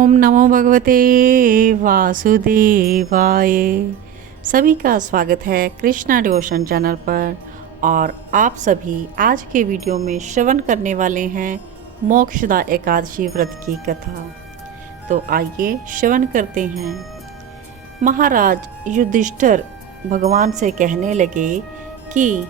ओम नमो भगवते वासुदेवाय। सभी का स्वागत है कृष्णा डिवोशन चैनल पर। और आप सभी आज के वीडियो में श्रवण करने वाले हैं मोक्षदा एकादशी व्रत की कथा। तो आइए श्रवण करते हैं। महाराज युधिष्ठिर भगवान से कहने लगे कि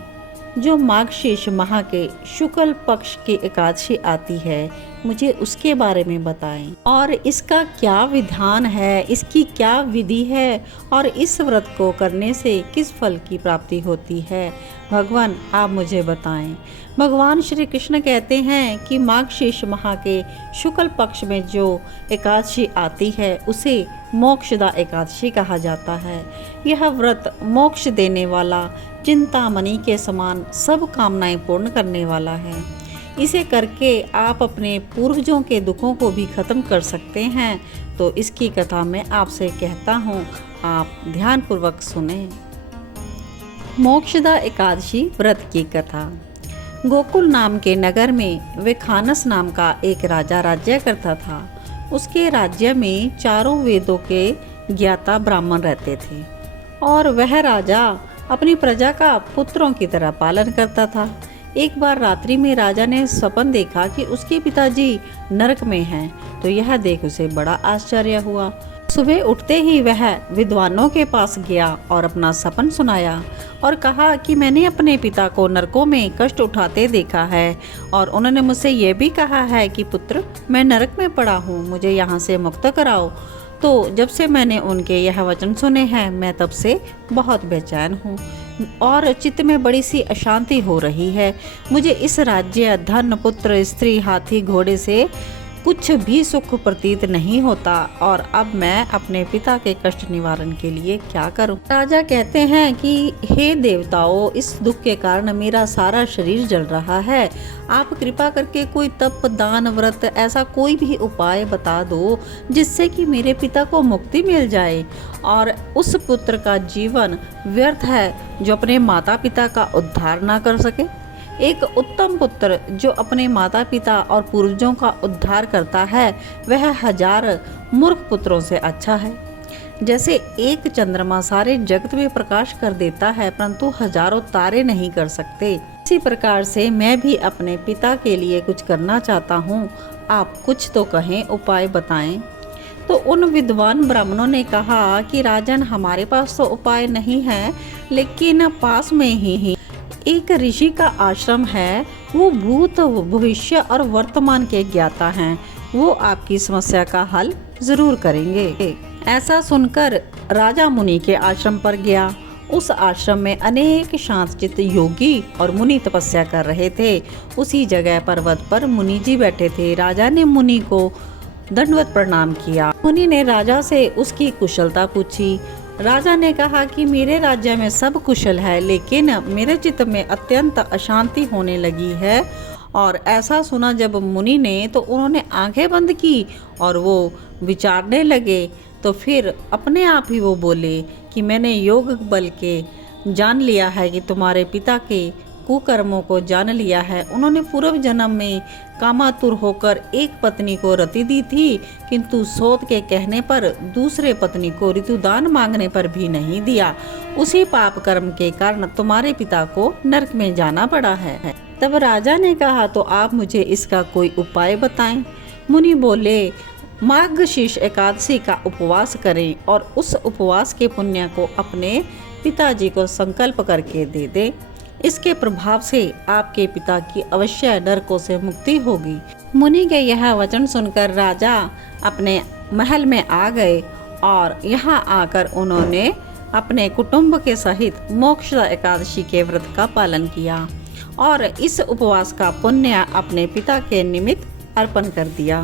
जो मार्गशीर्ष माह के शुक्ल पक्ष की एकादशी आती है, मुझे उसके बारे में बताएं और इसका क्या विधान है, इसकी क्या विधि है और इस व्रत को करने से किस फल की प्राप्ति होती है। भगवान आप मुझे बताएं। भगवान श्री कृष्ण कहते हैं कि मार्गशीर्ष माह के शुक्ल पक्ष में जो एकादशी आती है उसे मोक्षदा एकादशी कहा जाता है। यह व्रत मोक्ष देने वाला, चिंतामणि के समान सब कामनाएं पूर्ण करने वाला है। इसे करके आप अपने पूर्वजों के दुखों को भी खत्म कर सकते हैं। तो इसकी कथा मैं आपसे कहता हूँ, आप ध्यानपूर्वक सुने। मोक्षदा एकादशी व्रत की कथा। गोकुल नाम के नगर में विखानस नाम का एक राजा राज्य करता था। उसके राज्य में चारों वेदों के ज्ञाता ब्राह्मण रहते थे और वह राजा अपनी प्रजा का पुत्रों की तरह पालन करता था। एक बार रात्रि में राजा ने स्वप्न देखा कि उसके पिताजी नरक में हैं। तो यह देख उसे बड़ा आश्चर्य हुआ। सुबह उठते ही वह विद्वानों के पास गया और अपना सपन सुनाया और कहा कि मैंने अपने पिता को नरकों में कष्ट उठाते देखा है और उन्होंने मुझसे ये भी कहा है कि पुत्र, मैं नरक में पड़ा हूँ, मुझे यहाँ से मुक्त कराओ। तो जब से मैंने उनके यह वचन सुने हैं, मैं तब से बहुत बेचैन हूँ और चित्त में बड़ी सी अशांति हो रही है। मुझे इस राज्य, धन, पुत्र, स्त्री, हाथी, घोड़े से कुछ भी सुख प्रतीत नहीं होता और अब मैं अपने पिता के कष्ट निवारण के लिए क्या करूं? राजा कहते हैं कि हे देवताओं, इस दुख के कारण मेरा सारा शरीर जल रहा है। आप कृपा करके कोई तप, दान, व्रत, ऐसा कोई भी उपाय बता दो जिससे कि मेरे पिता को मुक्ति मिल जाए और उस पुत्र का जीवन व्यर्थ है जो अपने माता पिता का उद्धार ना कर सके। एक उत्तम पुत्र जो अपने माता पिता और पूर्वजों का उद्धार करता है, वह 1000 मूर्ख पुत्रों से अच्छा है। जैसे एक चंद्रमा सारे जगत में प्रकाश कर देता है परंतु हजारों तारे नहीं कर सकते, इसी प्रकार से मैं भी अपने पिता के लिए कुछ करना चाहता हूँ। आप कुछ तो कहें, उपाय बताएं। तो उन विद्वान ब्राह्मणों ने कहा कि राजन, हमारे पास तो उपाय नहीं है, लेकिन पास में ही एक ऋषि का आश्रम है। वो भूत, भविष्य और वर्तमान के ज्ञाता हैं। वो आपकी समस्या का हल जरूर करेंगे। ऐसा सुनकर राजा मुनि के आश्रम पर गया। उस आश्रम में अनेक शांतचित्त योगी और मुनि तपस्या कर रहे थे। उसी जगह पर्वत पर मुनि जी बैठे थे। राजा ने मुनि को दंडवत प्रणाम किया। मुनि ने राजा से उसकी कुशलता पूछी। राजा ने कहा कि मेरे राज्य में सब कुशल है, लेकिन मेरे चित्त में अत्यंत अशांति होने लगी है। और ऐसा सुना जब मुनि ने, तो उन्होंने आंखें बंद की और वो विचारने लगे। तो फिर अपने आप ही वो बोले कि मैंने योग बल के जान लिया है कि तुम्हारे पिता के कुकर्मों को जान लिया है। उन्होंने पूर्व जन्म में कामातुर होकर एक पत्नी को रति दी थी, किंतु सोत के कहने पर दूसरे पत्नी को ऋतुदान मांगने पर भी नहीं दिया। उसी पाप कर्म के कारण तुम्हारे पिता को नरक में जाना पड़ा है। तब राजा ने कहा, तो आप मुझे इसका कोई उपाय बताएं। मुनि बोले, मार्गशीर्ष एकादशी का उपवास करें और उस उपवास के पुण्य को अपने पिताजी को संकल्प करके दे दे। इसके प्रभाव से आपके पिता की अवश्य नरकों से मुक्ति होगी। मुनि के यह वचन सुनकर राजा अपने महल में आ गए और यहाँ आकर उन्होंने अपने कुटुंब के सहित मोक्षदा एकादशी के व्रत का पालन किया और इस उपवास का पुण्य अपने पिता के निमित्त अर्पण कर दिया।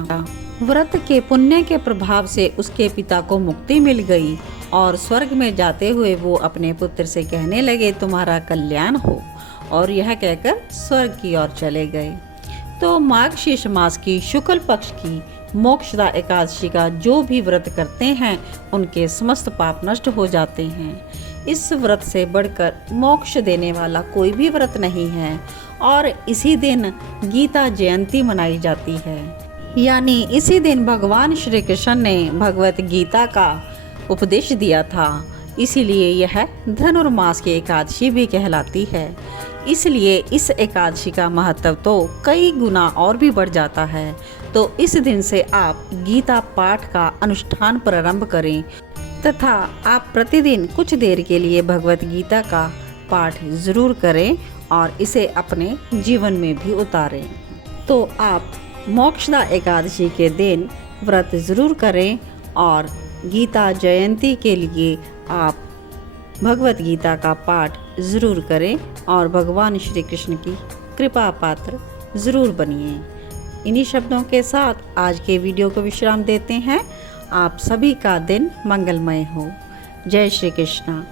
व्रत के पुण्य के प्रभाव से उसके पिता को मुक्ति मिल गई और स्वर्ग में जाते हुए वो अपने पुत्र से कहने लगे, तुम्हारा कल्याण हो। और यह कहकर स्वर्ग की ओर चले गए। तो मार्गशीर्ष मास की शुक्ल पक्ष की मोक्षदा एकादशी का जो भी व्रत करते हैं, उनके समस्त पाप नष्ट हो जाते हैं। इस व्रत से बढ़कर मोक्ष देने वाला कोई भी व्रत नहीं है और इसी दिन गीता जयंती मनाई जाती है। यानी इसी दिन भगवान श्री कृष्ण ने भगवत गीता का उपदेश दिया था। इसीलिए यह धनुर्मास की एकादशी भी कहलाती है। इसलिए इस एकादशी का महत्व तो कई गुना और भी बढ़ जाता है। तो इस दिन से आप गीता पाठ का अनुष्ठान प्रारंभ करें तथा आप प्रतिदिन कुछ देर के लिए भगवत गीता का पाठ ज़रूर करें और इसे अपने जीवन में भी उतारें। तो आप मोक्षदा एकादशी के दिन व्रत ज़रूर करें और गीता जयंती के लिए आप भगवत गीता का पाठ ज़रूर करें और भगवान श्री कृष्ण की कृपा पात्र ज़रूर बनिए। इन्हीं शब्दों के साथ आज के वीडियो को विश्राम देते हैं। आप सभी का दिन मंगलमय हो। जय श्री कृष्ण।